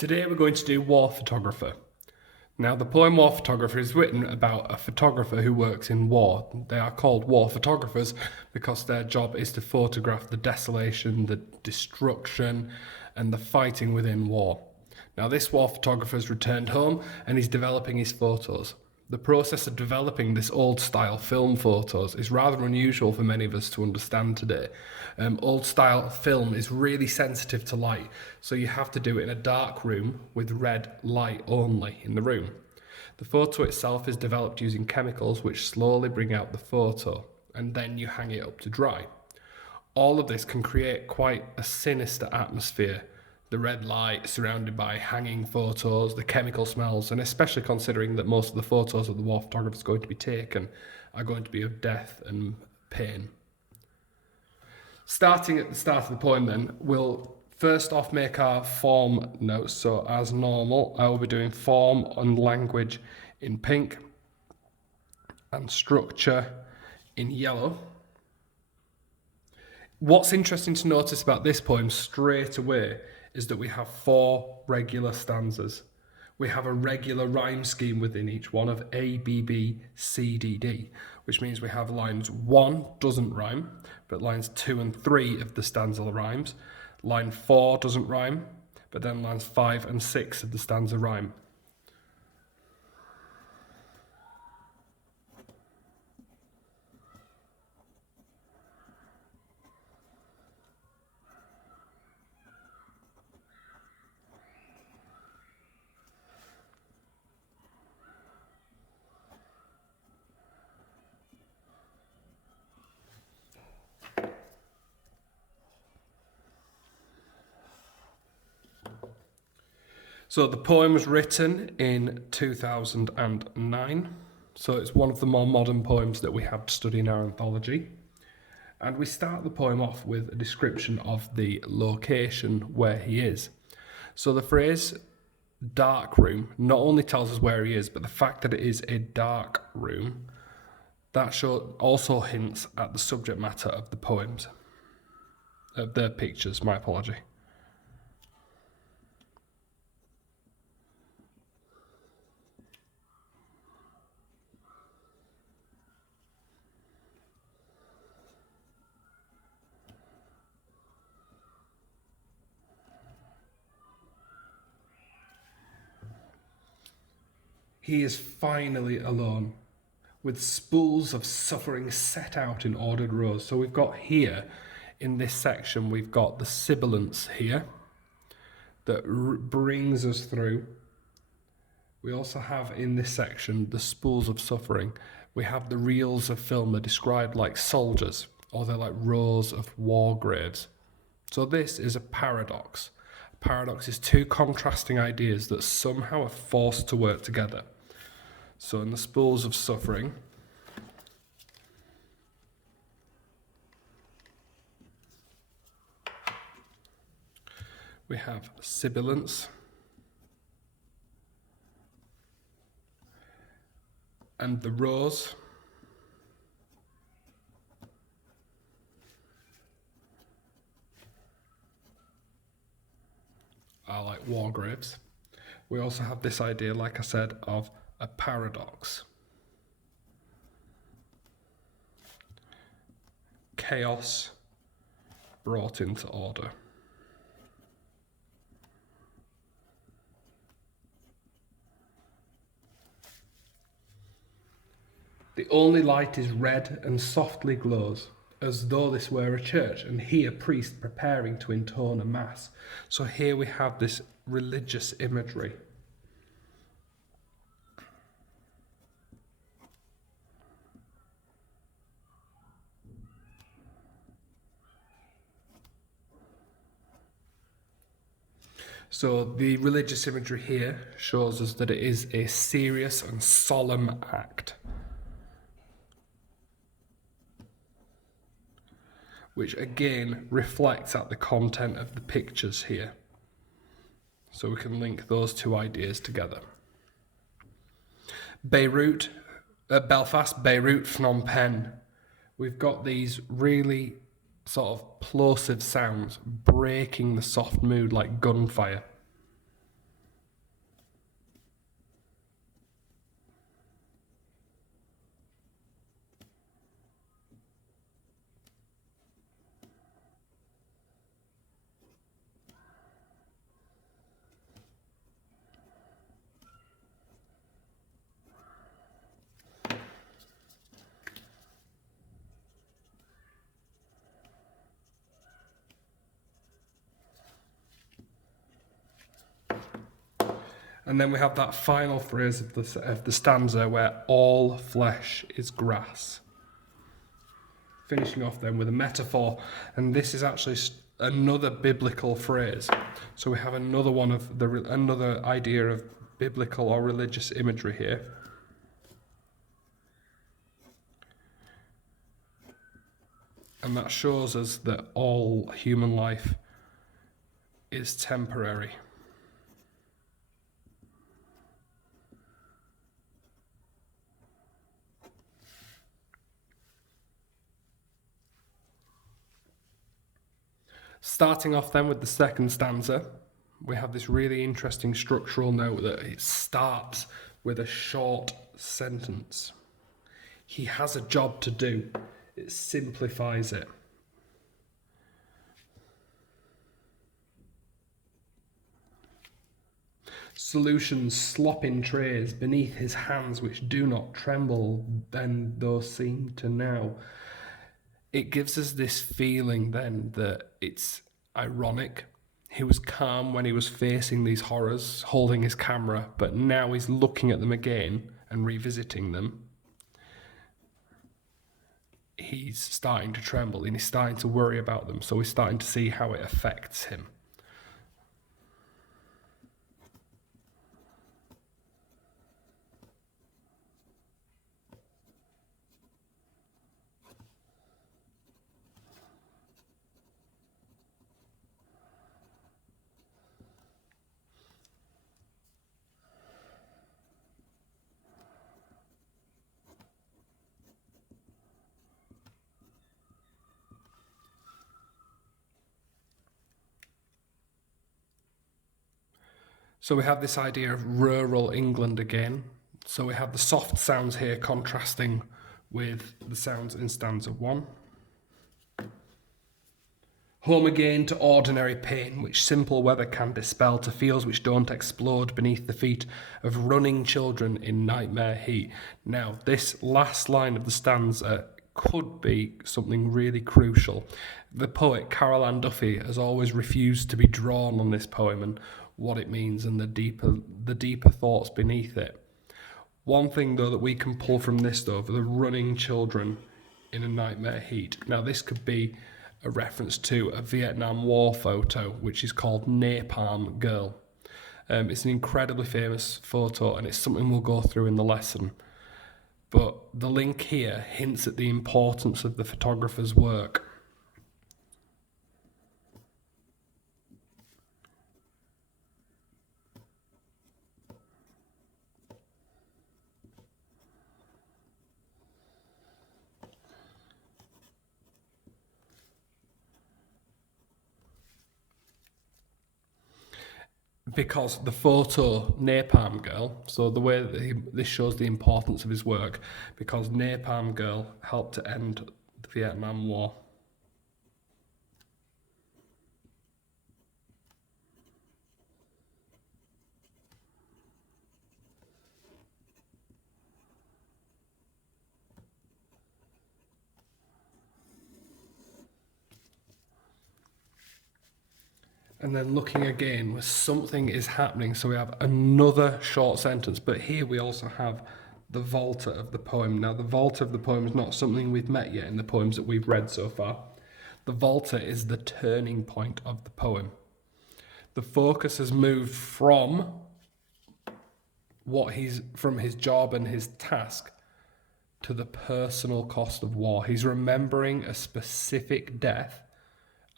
Today we're going to do War Photographer. Now the poem War Photographer is written about a photographer who works in war. They are called war photographers because their job is to photograph the desolation, the destruction and the fighting within war. Now this war photographer has returned home and he's developing his photos. The process of developing this old style film photos is rather unusual for many of us to understand today. Old style film is really sensitive to light, so you have to do it in a dark room with red light only in the room. The photo itself is developed using chemicals which slowly bring out the photo, and then you hang it up to dry. All of this can create quite a sinister atmosphere. The red light surrounded by hanging photos, the chemical smells, and especially considering that most of the photos that the war photographer is going to be taken are going to be of death and pain. Starting at the start of the poem then, we'll first off make our form notes. So as normal, I will be doing form and language in pink and structure in yellow. What's interesting to notice about this poem straight away is that we have 4 regular stanzas. We have a regular rhyme scheme within each one of A, B, B, C, D, D, which means we have lines 1 doesn't rhyme, but lines 2 and 3 of the stanza rhymes. Line 4 doesn't rhyme, but then lines 5 and 6 of the stanza rhyme. So the poem was written in 2009. So it's one of the more modern poems that we have to study in our anthology. And we start the poem off with a description of the location where he is. So the phrase dark room not only tells us where he is, but the fact that it is a dark room, that also hints at the subject matter of the poems, of the pictures, my apology. He is finally alone, with spools of suffering set out in ordered rows. So we've got here, in this section, we've got the sibilance here that brings us through. We also have in this section the spools of suffering. We have the reels of film that are described like soldiers, or they're like rows of war graves. So this is a paradox. A paradox is 2 contrasting ideas that somehow are forced to work together. So in the spools of suffering, we have sibilance and the rows are like war graves. We also have this idea, like I said, of a paradox. Chaos brought into order. The only light is red and softly glows, as though this were a church, and he a priest preparing to intone a mass. So here we have this religious imagery. So the religious imagery here shows us that it is a serious and solemn act, which again reflects at the content of the pictures here. So we can link those 2 ideas together. Belfast, Beirut, Phnom Penh. We've got these really sort of plosive sounds breaking the soft mood like gunfire. And then we have that final phrase of the stanza where all flesh is grass. Finishing off then with a metaphor, and this is actually another biblical phrase. So we have another one of another idea of biblical or religious imagery here. And that shows us that all human life is temporary. Starting off then with the second stanza, we have this really interesting structural note that it starts with a short sentence. He has a job to do. It simplifies it. Solutions slop in trays beneath his hands which do not tremble, then though seem to now. It gives us this feeling then that it's ironic. He was calm when he was facing these horrors, holding his camera, but now he's looking at them again and revisiting them. He's starting to tremble and he's starting to worry about them, so he's starting to see how it affects him. So we have this idea of rural England again. So we have the soft sounds here contrasting with the sounds in stanza 1. Home again to ordinary pain, which simple weather can dispel, to fields which don't explode beneath the feet of running children in nightmare heat. Now, this last line of the stanza could be something really crucial. The poet Carol Ann Duffy has always refused to be drawn on this poem and what it means and the deeper thoughts beneath it. One thing though that we can pull from this though, for the running children in a nightmare heat. Now this could be a reference to a Vietnam War photo which is called Napalm Girl. It's an incredibly famous photo and it's something we'll go through in the lesson. But the link here hints at the importance of the photographer's work. Because the photo Napalm Girl, so the way that this shows the importance of his work, because Napalm Girl helped to end the Vietnam War. And then looking again where something is happening. So we have another short sentence, but here we also have the volta of the poem. Now the volta of the poem is not something we've met yet in the poems that we've read so far. The volta is the turning point of the poem. The focus has moved from his job and his task to the personal cost of war. He's remembering a specific death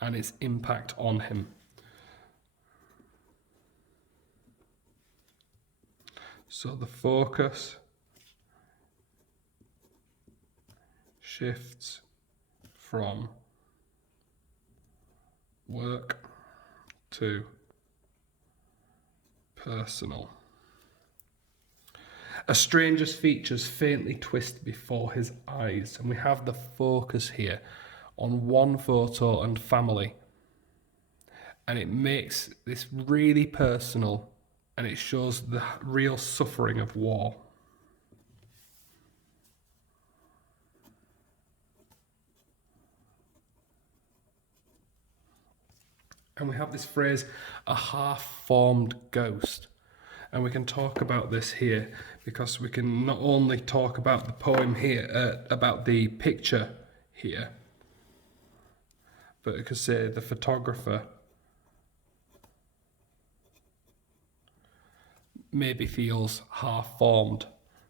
and its impact on him. So the focus shifts from work to personal. A stranger's features faintly twist before his eyes, and we have the focus here on one photo and family. And it makes this really personal, and it shows the real suffering of war. And we have this phrase, a half-formed ghost. And we can talk about this here, because we can not only talk about the poem here, about the picture here, but we could say the photographer maybe feels half-formed,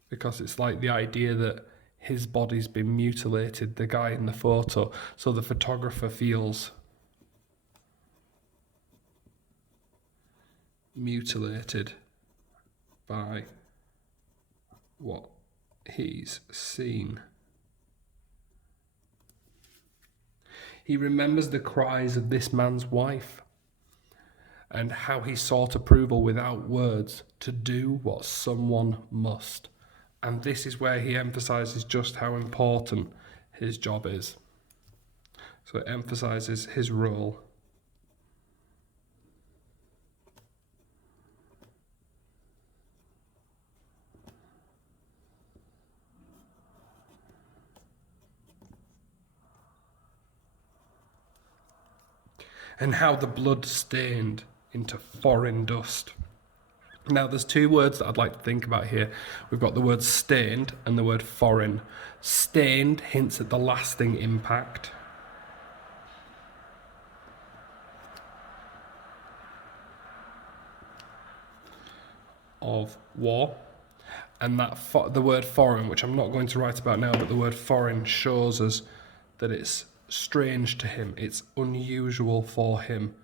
because it's like the idea that his body's been mutilated, the guy in the photo, so the photographer feels mutilated by what he's seen. He remembers the cries of this man's wife, and how he sought approval without words to do what someone must. And this is where he emphasises just how important his job is. So it emphasises his role. And how the blood stained into foreign dust. Now, there's two words that I'd like to think about here. We've got the word stained and the word foreign. Stained hints at the lasting impact. Of war. And that the word foreign, which I'm not going to write about now, but the word foreign shows us that it's strange to him. It's unusual for him.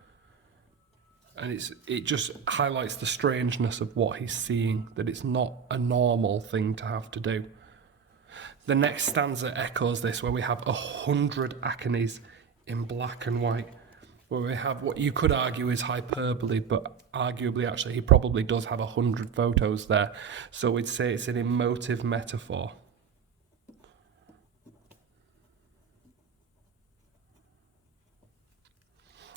And it just highlights the strangeness of what he's seeing, that it's not a normal thing to have to do. The next stanza echoes this, where we have 100 Achenes in black and white, where we have what you could argue is hyperbole, but arguably actually he probably does have 100 photos there. So we'd say it's an emotive metaphor.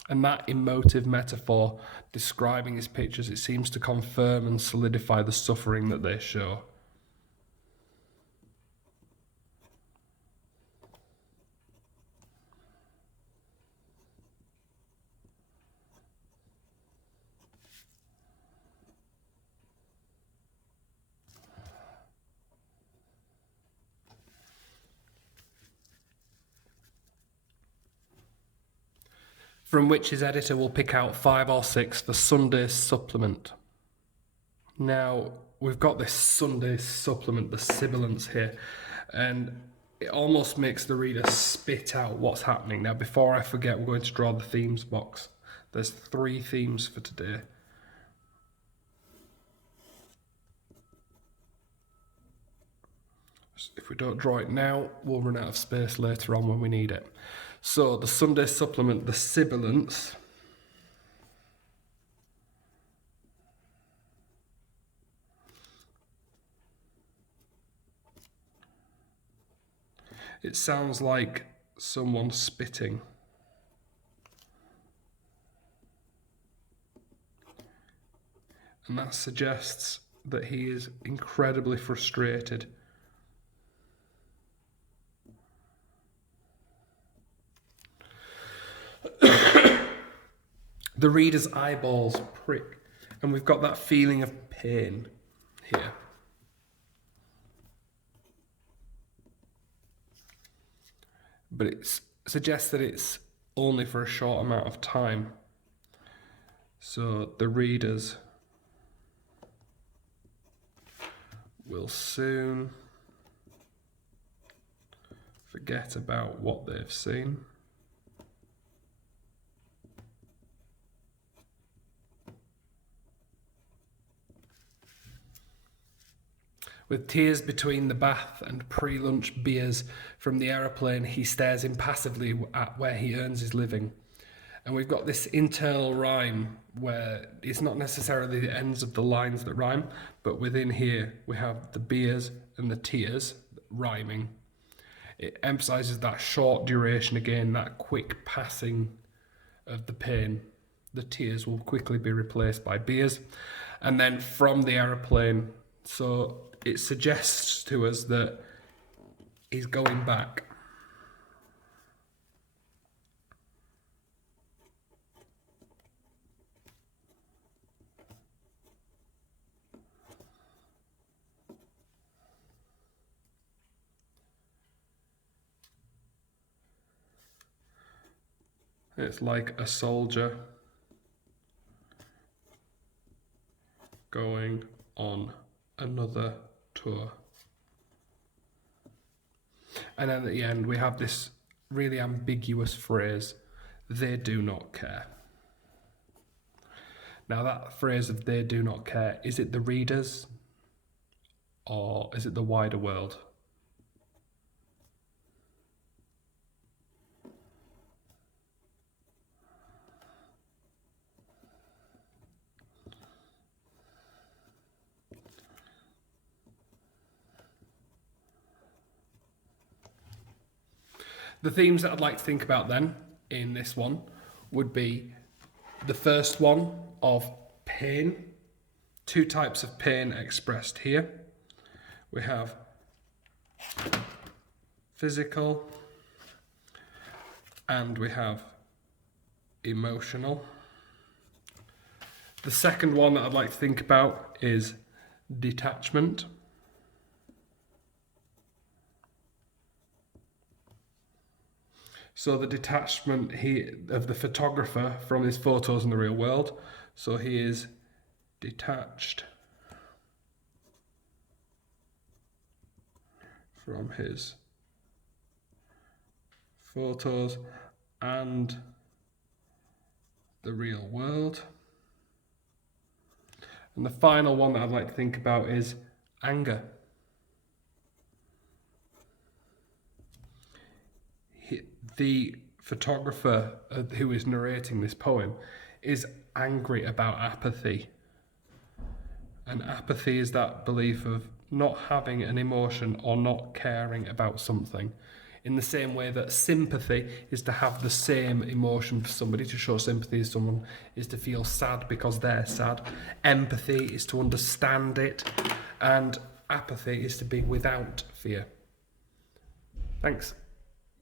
And that emotive metaphor describing his pictures, it seems to confirm and solidify the suffering that they show. From which his editor will pick out 5 or 6 for Sunday's supplement. Now, we've got this Sunday's supplement, the sibilants here, and it almost makes the reader spit out what's happening. Now, before I forget, we're going to draw the themes box. There's 3 themes for today. If we don't draw it now, we'll run out of space later on when we need it. So, the Sunday supplement, the sibilants. It sounds like someone spitting. And that suggests that he is incredibly frustrated. The reader's eyeballs prick, and we've got that feeling of pain here. But it suggests that it's only for a short amount of time. So the readers will soon forget about what they've seen. With tears between the bath and pre-lunch beers from the aeroplane, he stares impassively at where he earns his living. And we've got this internal rhyme where it's not necessarily the ends of the lines that rhyme, but within here we have the beers and the tears rhyming. It emphasises that short duration again, that quick passing of the pain. The tears will quickly be replaced by beers. And then from the aeroplane, so it suggests to us that he's going back. It's like a soldier going on another tour. And then at the end we have this really ambiguous phrase, they do not care. Now that phrase of they do not care, is it the readers or is it the wider world? The themes that I'd like to think about then in this one would be the first one of pain, two types of pain expressed here. We have physical and we have emotional. The second one that I'd like to think about is detachment. So the detachment of the photographer from his photos in the real world. So he is detached from his photos and the real world. And the final one that I'd like to think about is anger. The photographer who is narrating this poem is angry about apathy. And apathy is that belief of not having an emotion or not caring about something. In the same way that sympathy is to have the same emotion for somebody, to show sympathy to someone is to feel sad because they're sad. Empathy is to understand it. And apathy is to be without fear. Thanks.